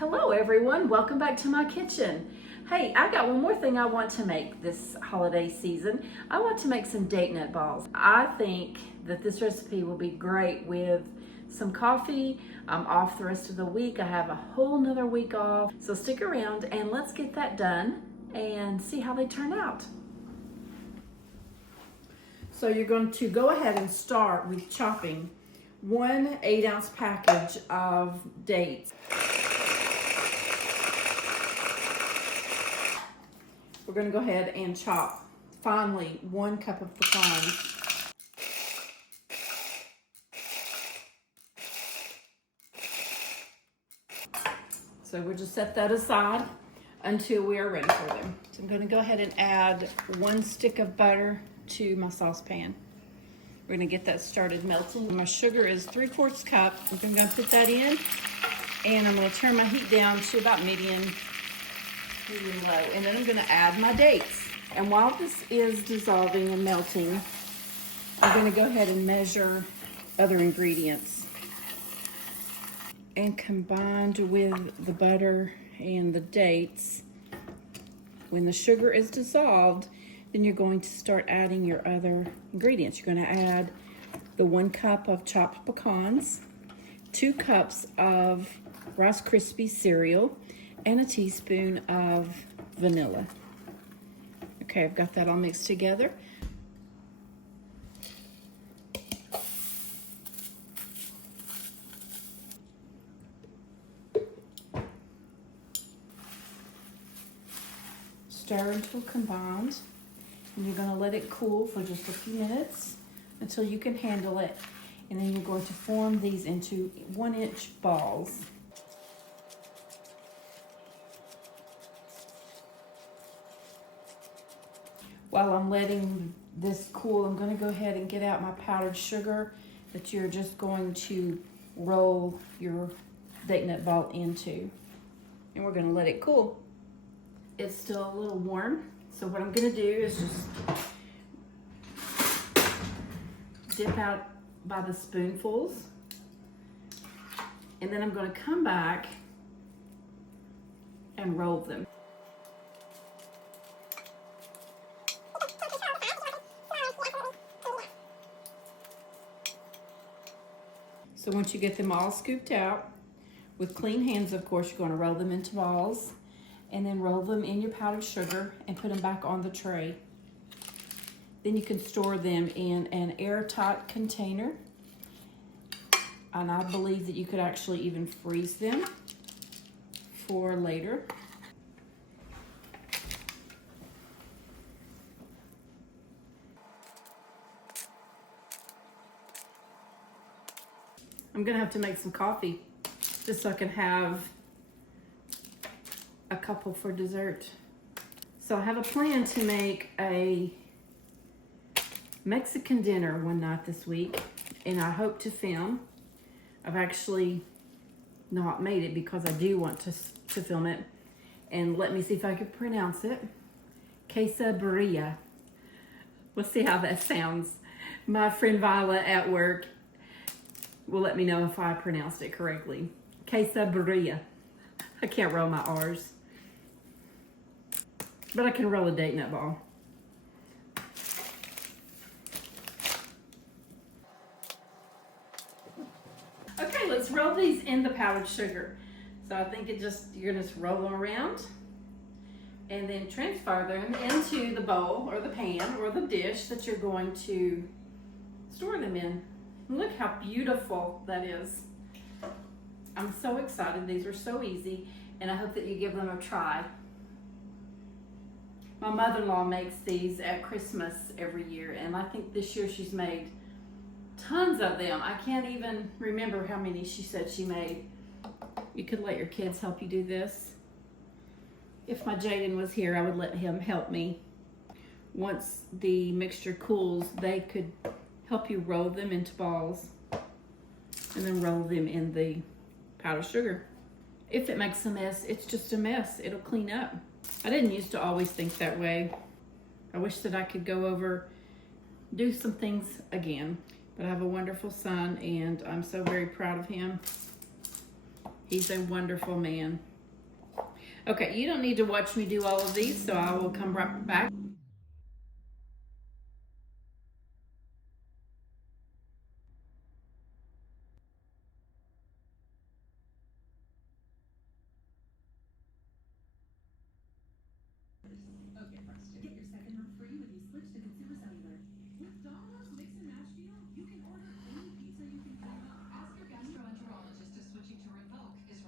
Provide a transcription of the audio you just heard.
Hello everyone, welcome back to my kitchen. Hey, I got one more thing I want to make this holiday season. I want to make some date nut balls. I think that this recipe will be great with some coffee. I'm off the rest of the week. I have a whole nother week off. So stick around and let's get that done and see how they turn out. So you're going to go ahead and start with chopping 1 8-ounce package of dates. We're going to go ahead and chop finely 1 cup of pecans. So we'll just set that aside until we are ready for them. So I'm going to go ahead and add 1 stick of butter to my saucepan. We're going to get that started melting. My sugar is 3/4 cup. I'm going to put that in, and I'm going to turn my heat down to about medium low, and then I'm going to add my dates. And while this is dissolving and melting, I'm going to go ahead and measure other ingredients. And combined with the butter and the dates, when the sugar is dissolved, then you're going to start adding your other ingredients. You're going to add the 1 cup of chopped pecans, 2 cups of Rice Krispies cereal, and a teaspoon of vanilla. Okay, I've got that all mixed together. Stir until combined, and you're going to let it cool for just a few minutes until you can handle it. And then you're going to form these into 1-inch balls. While I'm letting this cool, I'm going to go ahead and get out my powdered sugar that you're just going to roll your date nut ball into. And we're going to let it cool. It's still a little warm, so what I'm going to do is just dip out by the spoonfuls. And then I'm going to come back and roll them. So once you get them all scooped out, with clean hands, of course, you're going to roll them into balls and then roll them in your powdered sugar and put them back on the tray. Then you can store them in an airtight container. And I believe that you could actually even freeze them for later. I'm gonna have to make some coffee just so I can have a couple for dessert. So I have a plan to make a Mexican dinner one night this week, and I hope to film. I've actually not made it because I do want to film it. And let me see if I can pronounce it. Quesadilla. We'll see how that sounds. My friend Viola at work will let me know if I pronounced it correctly. Quesadilla. I can't roll my R's, but I can roll a date nut ball. Okay, let's roll these in the powdered sugar. So I think you're gonna just roll them around and then transfer them into the bowl or the pan or the dish that you're going to store them in. Look how beautiful that is. I'm so excited. These are so easy, and I hope that you give them a try. My mother-in-law makes these at Christmas every year, and I think this year she's made tons of them. I can't even remember how many she said she made. You could let your kids help you do this. If my Jaden was here, I would let him help me. Once the mixture cools, they could help you roll them into balls and then roll them in the powdered sugar. If it makes a mess, it's just a mess. It'll clean up. I didn't used to always think that way. I wish that I could go over, do some things again. But I have a wonderful son, and I'm so very proud of him. He's a wonderful man. Okay, you don't need to watch me do all of these, so I will come right back.